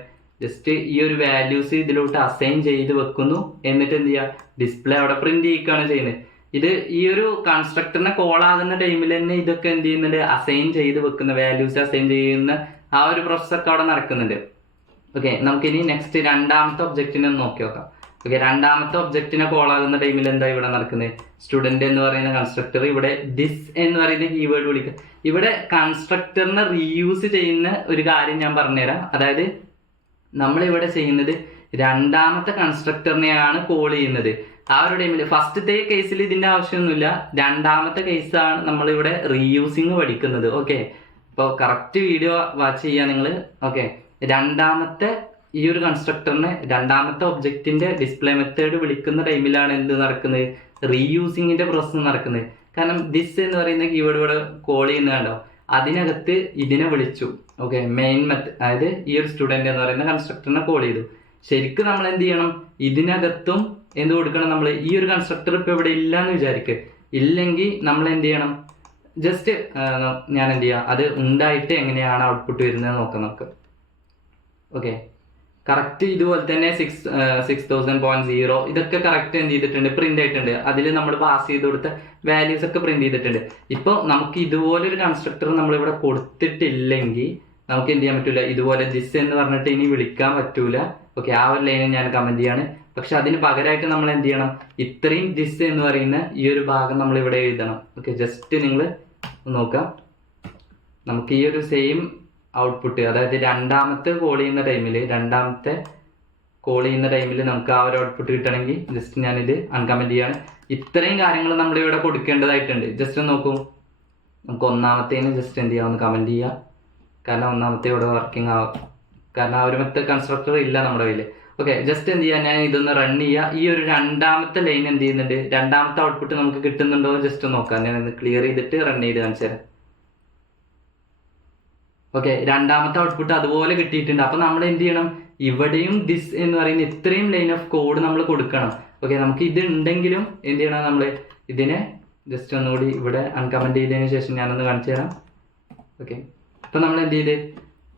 ജസ്റ്റ് ഈ ഒരു വാല്യൂസ് ഇതിലോട്ട് അസൈൻ ചെയ്ത് വെക്കുന്നു, എന്നിട്ട് എന്ത് ചെയ്യുക, ഡിസ്പ്ലേ അവിടെ പ്രിന്റ് ചെയ്യിക്കുകയാണ് ചെയ്യുന്നത്. ഇത് ഈ ഒരു കൺസ്ട്രക്ടറിനെ കോൾ ആകുന്ന ടൈമിൽ തന്നെ ഇതൊക്കെ എന്ത് ചെയ്യുന്നുണ്ട്, അസൈൻ ചെയ്ത് വെക്കുന്ന വാല്യൂസ് അസൈൻ ചെയ്യുന്ന ആ ഒരു പ്രോസസ് ഒക്കെ അവിടെ നടക്കുന്നുണ്ട്. ഓക്കെ, നമുക്കിനി നെക്സ്റ്റ് രണ്ടാമത്തെ ഒബ്ജക്റ്റിനെ നോക്കി നോക്കാം. ഓക്കെ, രണ്ടാമത്തെ ഒബ്ജക്റ്റിനെ കോൾ ആകുന്ന ടൈമിൽ എന്താ ഇവിടെ നടക്കുന്നത്, സ്റ്റുഡന്റ് എന്ന് പറയുന്ന കൺസ്ട്രക്ടർ ഇവിടെ ദിസ് എന്ന് പറയുന്ന കീവേഡ് വിളിക്കുക. ഇവിടെ കൺസ്ട്രക്ടറിനെ റീയൂസ് ചെയ്യുന്ന ഒരു കാര്യം ഞാൻ പറഞ്ഞുതരാം. അതായത് നമ്മളിവിടെ ചെയ്യുന്നത് രണ്ടാമത്തെ കൺസ്ട്രക്ടറിനെയാണ് കോൾ ചെയ്യുന്നത്. ആ ഒരു ടൈമിൽ ഫസ്റ്റത്തെ കേസിൽ ഇതിന്റെ ആവശ്യമൊന്നുമില്ല, രണ്ടാമത്തെ കേസാണ് നമ്മളിവിടെ റീയൂസിങ് പഠിക്കുന്നത്. ഓക്കെ, അപ്പോൾ കറക്റ്റ് വീഡിയോ വാച്ച് ചെയ്യുക നിങ്ങൾ. ഓക്കെ, രണ്ടാമത്തെ ഈ ഒരു കൺസ്ട്രക്ടറിനെ രണ്ടാമത്തെ ഒബ്ജക്റ്റിന്റെ ഡിസ്പ്ലേ മെത്തേഡ് വിളിക്കുന്ന ടൈമിലാണ് എന്ത് നടക്കുന്നത്, റീയൂസിങ്ങിന്റെ പ്രോസസ് നടക്കുന്നത്. കാരണം ദിസ് എന്ന് പറയുന്ന കീവേഡ് ഇവിടെ കോൾ ചെയ്യുന്നതാണോ, അതിനകത്ത് ഇതിനെ വിളിച്ചു. ഓക്കെ, മെയിൻ മെത്തേഡ്, അതായത് ഈ ഒരു സ്റ്റുഡന്റ് എന്ന് പറയുന്ന കൺസ്ട്രക്ടറിനെ കോൾ ചെയ്തു. ശരിക്കും നമ്മൾ എന്ത് ചെയ്യണം, ഇതിനകത്തും എന്ത് കൊടുക്കണം, നമ്മൾ ഈ ഒരു കൺസ്ട്രക്ടർ ഇപ്പൊ ഇവിടെ ഇല്ല എന്ന് വിചാരിക്കുക, ഇല്ലെങ്കിൽ നമ്മൾ എന്ത് ചെയ്യണം, ജസ്റ്റ് ഞാൻ എന്ത് ചെയ്യാം, അത് ഉണ്ടായിട്ട് എങ്ങനെയാണ് ഔട്ട്പുട്ട് വരുന്നത് നോക്കാം നമുക്ക്. ഓക്കെ, കറക്റ്റ് ഇതുപോലെ തന്നെ 6000.0 ഇതൊക്കെ കറക്റ്റ് എന്ത് ചെയ്തിട്ടുണ്ട്, പ്രിന്റ് ആയിട്ടുണ്ട്. അതിൽ നമ്മൾ പാസ് ചെയ്ത് കൊടുത്ത വാല്യൂസ് ഒക്കെ പ്രിന്റ് ചെയ്തിട്ടുണ്ട്. ഇപ്പൊ നമുക്ക് ഇതുപോലൊരു കൺസ്ട്രക്ടർ നമ്മളിവിടെ കൊടുത്തിട്ടില്ലെങ്കിൽ നമുക്ക് എന്ത് ചെയ്യാൻ പറ്റൂല, ഇതുപോലെ ദിസ് എന്ന് പറഞ്ഞിട്ട് ഇനി വിളിക്കാൻ പറ്റൂല. ഓക്കെ, ആ ഒരു ലൈന് ഞാൻ കമന്റ് ചെയ്യാണ്. പക്ഷെ അതിന് പകരമായിട്ട് നമ്മൾ എന്ത് ചെയ്യണം, ഇത്രയും ദിസ് എന്ന് പറയുന്ന ഈ ഒരു ഭാഗം നമ്മൾ ഇവിടെ എഴുതണം. ഓക്കെ, ജസ്റ്റ് നിങ്ങൾ നോക്കാം, നമുക്ക് ഈ ഒരു സെയിം ഔട്ട്പുട്ട്, അതായത് രണ്ടാമത്തെ കോൾ ചെയ്യുന്ന ടൈമിൽ നമുക്ക് ആ ഒരു ഔട്ട്പുട്ട് കിട്ടണമെങ്കിൽ ജസ്റ്റ് ഞാനിത് അൺകമന്റ് ചെയ്യാണ്. ഇത്രയും കാര്യങ്ങൾ നമ്മളിവിടെ കൊടുക്കേണ്ടതായിട്ടുണ്ട്. ജസ്റ്റ് നോക്കൂ, നമുക്ക് ഒന്നാമത്തേന് ജസ്റ്റ് എന്ത് ചെയ്യാം, ഒന്ന് കമന്റ് ചെയ്യുക. കാരണം ഒന്നാമത്തെ ഇവിടെ വർക്കിംഗ് ആവും, കാരണം ആ ഒരു മെത്തേഡ് കൺസ്ട്രക്ടർ ഇല്ല നമ്മുടെ കയ്യിൽ. ഓക്കെ, ജസ്റ്റ് എന്ത് ചെയ്യാം, ഞാൻ ഇതൊന്ന് റൺ ചെയ്യുക. ഈ ഒരു രണ്ടാമത്തെ ലൈൻ എന്ത് ചെയ്യുന്നുണ്ട്, രണ്ടാമത്തെ ഔട്ട്പുട്ട് നമുക്ക് കിട്ടുന്നുണ്ടോ ജസ്റ്റ് നോക്കാം. ഞാൻ ഒന്ന് ക്ലിയർ ചെയ്തിട്ട് റൺ ചെയ്ത് കാണിച്ചു തരാം. ഓക്കെ, രണ്ടാമത്തെ ഔട്ട്പുട്ട് അതുപോലെ കിട്ടിയിട്ടുണ്ട്. അപ്പൊ നമ്മൾ എന്ത് ചെയ്യണം, ഇവിടെയും ദിസ് എന്ന് പറയുന്ന ഇത്രയും ലൈൻ ഓഫ് കോഡ് നമ്മൾ കൊടുക്കണം. ഓക്കെ, നമുക്ക് ഇത് ഉണ്ടെങ്കിലും എന്ത് ചെയ്യണം, നമ്മൾ ഇതിനെ ജസ്റ്റ് ഒന്നുകൂടി ഇവിടെ അൺകമന്റ് ചെയ്തതിന് ശേഷം ഞാനൊന്ന് കാണിച്ചു തരാം. ഓക്കെ, അപ്പൊ നമ്മൾ എന്ത് ചെയ്ത്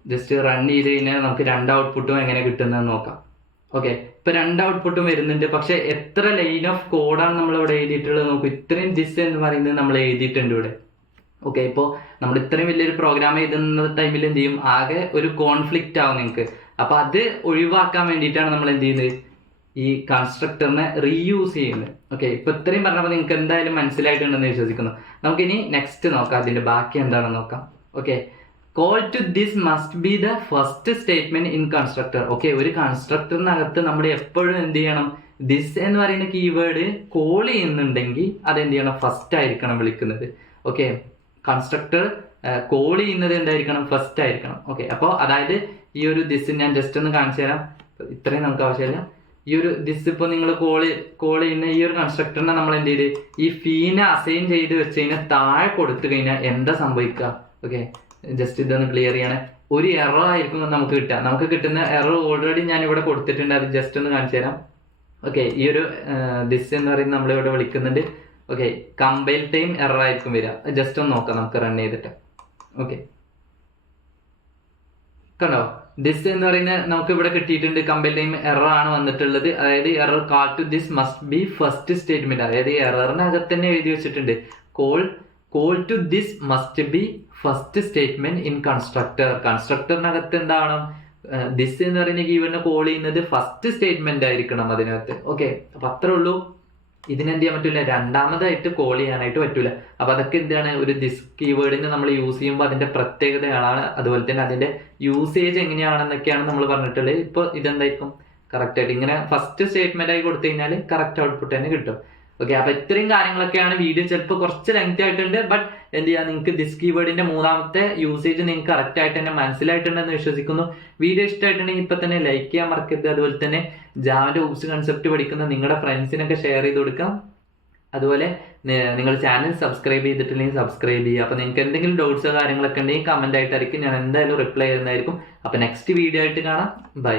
ജസ്റ്റ് റൺ ചെയ്ത് കഴിഞ്ഞാൽ നമുക്ക് രണ്ട് ഔട്ട്പുട്ടും എങ്ങനെ കിട്ടുന്നതെന്ന് നോക്കാം. ഓക്കെ, ഇപ്പൊ രണ്ട് ഔട്ട്പുട്ടും വരുന്നുണ്ട്. പക്ഷെ എത്ര ലൈൻ ഓഫ് കോഡാണ് നമ്മൾ ഇവിടെ എഴുതിയിട്ടുള്ളത് നോക്കൂ. ഇത്രയും ദിസ് എന്ന് പറയുന്നത് നമ്മൾ എഴുതിയിട്ടുണ്ട് ഇവിടെ. ഓക്കെ, ഇപ്പോൾ നമ്മൾ ഇത്രയും വലിയൊരു പ്രോഗ്രാം എഴുതുന്ന ടൈമിൽ എന്ത് ചെയ്യും, ആകെ ഒരു കോൺഫ്ലിക്റ്റ് ആവും നിങ്ങൾക്ക്. അപ്പൊ അത് ഒഴിവാക്കാൻ വേണ്ടിയിട്ടാണ് നമ്മൾ എന്ത് ചെയ്യുന്നത്, ഈ കൺസ്ട്രക്ടറിനെ റീയൂസ് ചെയ്യുന്നത്. ഓക്കെ, ഇപ്പൊ ഇത്രയും പറഞ്ഞപ്പോൾ നിങ്ങൾക്ക് എന്തായാലും മനസ്സിലായിട്ടുണ്ടെന്ന് വിശ്വസിക്കുന്നു. നമുക്കിനി നെക്സ്റ്റ് നോക്കാം, അതിന്റെ ബാക്കി എന്താണെന്ന് നോക്കാം. Okay, call to this must be the first statement in constructor. Okay, ഒരു കൺസ്ട്രക്ടറിനകത്ത് നമ്മൾ എപ്പോഴും എന്ത് ചെയ്യണം, ദിസ് എന്ന് പറയുന്ന കീവേഡ് കോൾ ചെയ്യുന്നുണ്ടെങ്കിൽ അത് എന്ത് ചെയ്യണം, ഫസ്റ്റ് ആയിരിക്കണം വിളിക്കുന്നത്. ഓക്കെ, കൺസ്ട്രക്ടർ കോൾ ചെയ്യുന്നത് എന്തായിരിക്കണം, ഫസ്റ്റ് ആയിരിക്കണം. ഓക്കെ, അപ്പോൾ അതായത് ഈ ഒരു ദിസ് ഞാൻ ജസ്റ്റ് ഒന്ന് കാണിച്ചു തരാം. ഇത്രയും നമുക്ക് ആവശ്യമില്ല. ഈ ഒരു ദിസ് ഇപ്പോൾ നിങ്ങൾ കോൾ ചെയ്യുന്ന ഈ ഒരു കൺസ്ട്രക്ടറിനെ നമ്മൾ എന്ത് ചെയ്ത് ഈ ഫീനെ അസൈൻ ചെയ്ത് വെച്ച് കഴിഞ്ഞാൽ താഴെ കൊടുത്തു കഴിഞ്ഞാൽ എന്താ സംഭവിക്കുക. ഓക്കെ, ജസ്റ്റ് ഇതൊന്ന് ക്ലിയർ ചെയ്യണേ. ഒരു എറർ ആയിരിക്കും നമുക്ക് കിട്ടുക. നമുക്ക് കിട്ടുന്ന എറർ ഓൾറെഡി ഞാൻ ഇവിടെ കൊടുത്തിട്ടുണ്ട്, അത് ജസ്റ്റ് ഒന്ന് കാണിച്ചു തരാം. ഓക്കെ, ഈ ഒരു ദിസ് എന്ന് പറയുന്നത് നമ്മളിവിടെ വിളിക്കുന്നുണ്ട്. ഓക്കെ, കമ്പൈൽ ടൈം എറർ ആയിരിക്കും വരിക. ജസ്റ്റ് ഒന്ന് നോക്കാം നമുക്ക് റൺ ചെയ്തിട്ട്. ഓക്കെ, കണ്ടോ, ദിസ് എന്ന് പറയുന്നത് നമുക്ക് ഇവിടെ കിട്ടിയിട്ടുണ്ട്. കമ്പൈൽ ടൈം എറർ ആണ് വന്നിട്ടുള്ളത്. അതായത് error call to this must be first statement. അതായത് എററിനകത്ത് തന്നെ എഴുതി വെച്ചിട്ടുണ്ട്, call to this must be first statement in constructor. കൺസ്ട്രക്ടറിനകത്ത് എന്താണ്, ദിസ് എന്ന് പറയുന്ന കീവേഡിനെ കോൾ ചെയ്യുന്നത് ഫസ്റ്റ് സ്റ്റേറ്റ്മെന്റ് ആയിരിക്കണം അതിനകത്ത്. ഓക്കെ, അപ്പൊ അത്രേ ഉള്ളൂ. ഇതിനെന്ത് ചെയ്യാൻ പറ്റൂല, രണ്ടാമതായിട്ട് കോൾ ചെയ്യാനായിട്ട് പറ്റൂല. അപ്പൊ അതൊക്കെ എന്താണ്, ഒരു ദിസ് കീവേഡിനെ നമ്മൾ യൂസ് ചെയ്യുമ്പോൾ അതിന്റെ പ്രത്യേകതയാണ്, അതുപോലെ തന്നെ അതിന്റെ യൂസേജ് എങ്ങനെയാണെന്നൊക്കെയാണ് നമ്മൾ പറഞ്ഞിട്ടുള്ളത്. ഇപ്പൊ ഇതെന്തായിരിക്കും കറക്റ്റ് ആയിട്ട് ഇങ്ങനെ ഫസ്റ്റ് സ്റ്റേറ്റ്മെന്റ് ആയി കൊടുത്തു കഴിഞ്ഞാൽ കറക്റ്റ് ഔട്ട്പുട്ട് തന്നെ കിട്ടും. ഓക്കെ, അപ്പൊ ഇത്രയും കാര്യങ്ങളൊക്കെയാണ്. വീഡിയോ ചിലപ്പോൾ കുറച്ച് ലെങ്ത് ആയിട്ടുണ്ട്, ബട്ട് എന്ത് ചെയ്യാം, നിങ്ങൾക്ക് ദിസ് കീവേഡിന്റെ മൂന്നാമത്തെ യൂസേജ് നിങ്ങൾക്ക് കറക്റ്റ് ആയിട്ട് തന്നെ മനസ്സിലായിട്ടുണ്ടെന്ന് വിശ്വസിക്കുന്നു. വീഡിയോ ഇഷ്ടമായിട്ടുണ്ടെങ്കിൽ ഇപ്പൊ തന്നെ ലൈക്ക് ചെയ്യാൻ മറക്കരുത്. അതുപോലെ തന്നെ ജാവന്റെ ഹൂപ്സ് കൺസെപ്റ്റ് പഠിക്കുന്ന നിങ്ങളുടെ ഫ്രണ്ട്സിനൊക്കെ ഷെയർ ചെയ്ത് കൊടുക്കാം. അതുപോലെ നിങ്ങൾ ചാനൽ സബ്സ്ക്രൈബ് ചെയ്തിട്ടില്ലെങ്കിൽ സബ്സ്ക്രൈബ് ചെയ്യുക. അപ്പൊ നിങ്ങൾക്ക് എന്തെങ്കിലും ഡൗട്ട്സോ കാര്യങ്ങളൊക്കെ ഉണ്ടെങ്കിൽ കമന്റ് ആയിട്ടായിരിക്കും ഞാൻ എന്തായാലും റിപ്ലൈ ചെയ്യുന്നതായിരിക്കും. അപ്പൊ നെക്സ്റ്റ് വീഡിയോ ആയിട്ട് കാണാം. ബൈ.